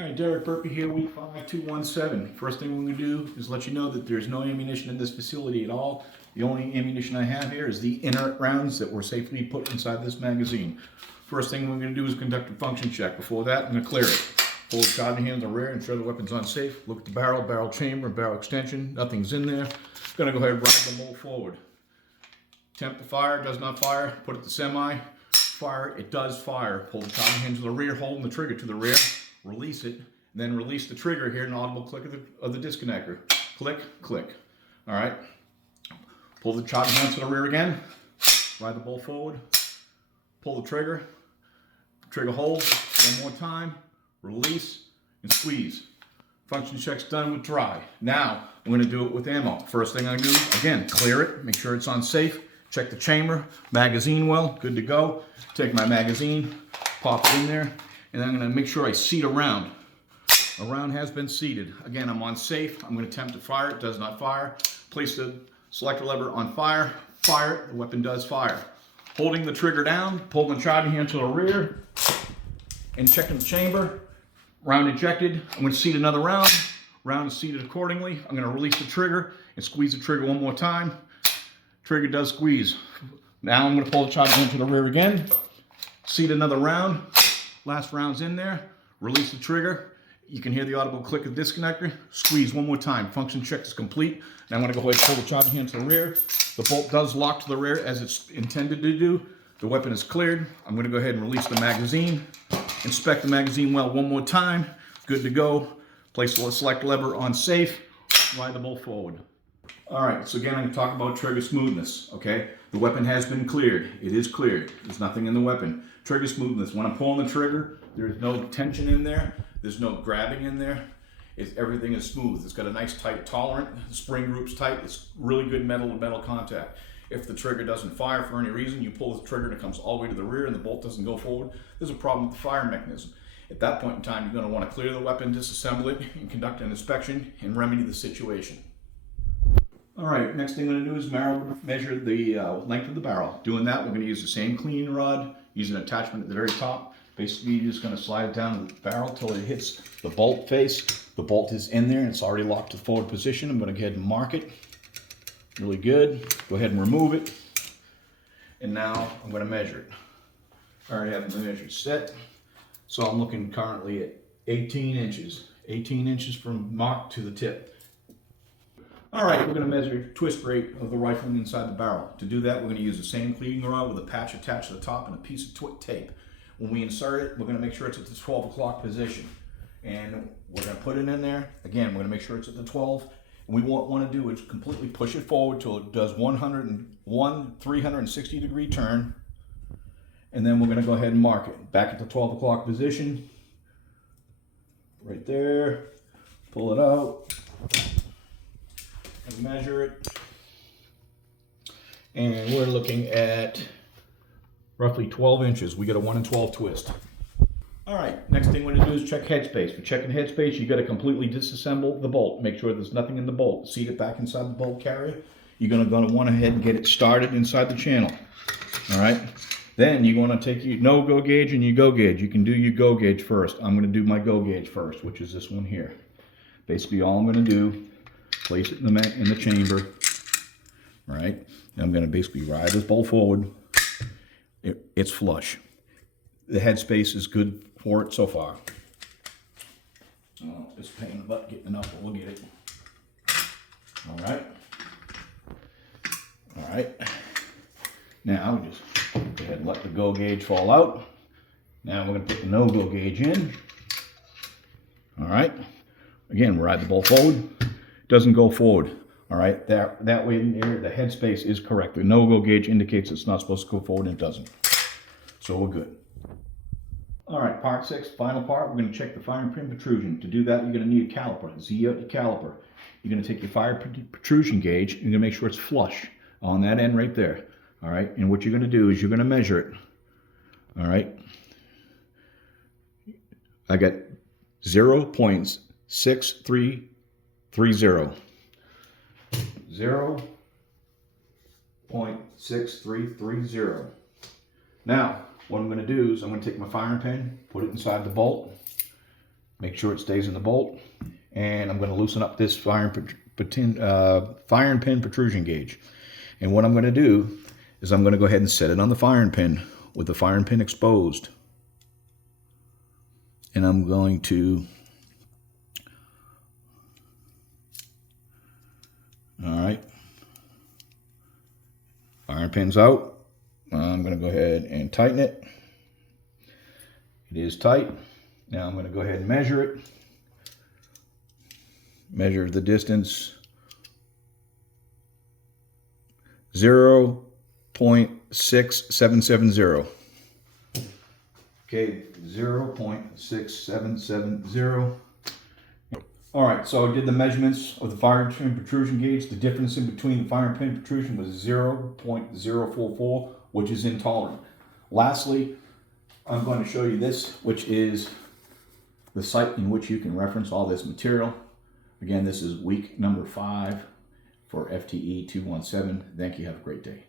All right, Derek Burpee here, week 5217. First thing we're going to do is let you know that there's no ammunition in this facility at all. The only ammunition I have here is the inert rounds that were safely put inside this magazine. First thing we're going to do is conduct a function check. Before that, I'm going to clear it. Hold the shotgun hand in the rear, ensure the weapon's unsafe. Look at the barrel, barrel chamber, barrel extension. Nothing's in there. Going to go ahead and ride the bolt forward. Attempt to fire, does not fire. Put it to semi. Fire, it does fire. Pull the shotgun hand to the rear, holding the trigger to the rear. Release it, and then release the trigger here, an audible click of the disconnector. Click, click. All right. Pull the shotgun hand to the rear again. Ride the bolt forward. Pull the trigger. Trigger hold. One more time. Release and squeeze. Function check's done with dry. Now I'm going to do it with ammo. First thing I do, again, clear it. Make sure it's on safe. Check the chamber. Magazine well. Good to go. Take my magazine. Pop it in there. And I'm going to make sure I seat a round. A round has been seated. Again, I'm on safe. I'm going to attempt to fire. It does not fire. Place the selector lever on fire. Fire it. The weapon does fire. Holding the trigger down, pulling the shotgun hand to the rear, and checking the chamber. Round ejected. I'm going to seat another round. Round is seated accordingly. I'm going to release the trigger and squeeze the trigger one more time. Trigger does squeeze. Now I'm going to pull the shotgun hand to the rear again. Seat another round. Last round's in there. Release the trigger. You can hear the audible click of the disconnector. Squeeze one more time. Function check is complete. Now I'm going to go ahead and pull the shotgun hand to the rear. The bolt does lock to the rear as it's intended to do. The weapon is cleared. I'm going to go ahead and release the magazine. Inspect the magazine well one more time. Good to go. Place the select lever on safe. Ride the bolt forward. All right, so again, I'm going to talk about trigger smoothness, okay? The weapon has been cleared. It is cleared. There's nothing in the weapon. Trigger smoothness. When I'm pulling the trigger, there's no tension in there. There's no grabbing in there. Everything is smooth. It's got a nice tight tolerant. The spring group's tight. It's really good metal-to-metal contact. If the trigger doesn't fire for any reason, you pull the trigger and it comes all the way to the rear and the bolt doesn't go forward, there's a problem with the fire mechanism. At that point in time, you're going to want to clear the weapon, disassemble it, and conduct an inspection and remedy the situation. All right, next thing I'm going to do is measure the length of the barrel. Doing that, we're going to use the same cleaning rod, use an attachment at the very top. Basically, you're just going to slide it down the barrel until it hits the bolt face. The bolt is in there and it's already locked to the forward position. I'm going to go ahead and mark it. Really good. Go ahead and remove it. And now I'm going to measure it. I already have the measure set. So I'm looking currently at 18 inches. 18 inches from mark to the tip. All right, we're going to measure twist rate of the rifle inside the barrel. To do that, we're going to use the same cleaning rod with a patch attached to the top and a piece of tape. When we insert it, we're going to make sure it's at the 12 o'clock position. And we're going to put it in there. Again, we're going to make sure it's at the 12. And we want to do is completely push it forward till it does 101 360-degree turn. And then we're going to go ahead and mark it. Back at the 12 o'clock position. Right there. Pull it out. And measure it. And we're looking at roughly 12 inches. We get a 1 in 12 twist. All right, next thing we're going to do is check headspace. For checking headspace, you got to completely disassemble the bolt. Make sure there's nothing in the bolt. Seat it back inside the bolt carrier. You're going to want to head and get it started inside the channel. All right. Then you're going to take your no-go gauge and your go gauge. You can do your go gauge first. I'm going to do my go gauge first, which is this one here. Basically, all I'm going to do, place it in the chamber. All right. And I'm going to basically ride this bolt forward. It's flush. The headspace is good for it so far. Oh, it's a pain in the butt getting enough, but we'll get it. All right. All right. Now just go ahead and let the go gauge fall out. Now we're going to put the no go gauge in. All right. Again, ride the bolt forward. Doesn't go forward. All right. That way in there, the headspace is correct. The no go gauge indicates it's not supposed to go forward and it doesn't. So we're good. All right, part 6, final part, we're going to check the firing pin protrusion. To do that, you're going to need a caliper, Z out your caliper. You're going to take your fire protrusion gauge, and you're going to make sure it's flush on that end right there. All right, and what you're going to do is you're going to measure it. All right. I got 0.6330. 0.6330. Now, what I'm going to do is I'm going to take my firing pin, put it inside the bolt, Make sure it stays in the bolt. And I'm going to loosen up this fire and pin protrusion gauge. And what I'm going to do is I'm going to go ahead and set it on the firing pin with the firing pin exposed. And I'm going to, all right, firing pin's out. I'm going to go ahead and tighten it. It is tight. Now I'm going to go ahead and measure it. Measure the distance. 0.6770. Okay, 0.6770. All right, so I did the measurements of the firing pin protrusion gauge. The difference in between the firing pin protrusion was 0.044, which is intolerant. Lastly, I'm going to show you this, which is the site in which you can reference all this material. Again, this is week number 5 for FTE 217. Thank you. Have a great day.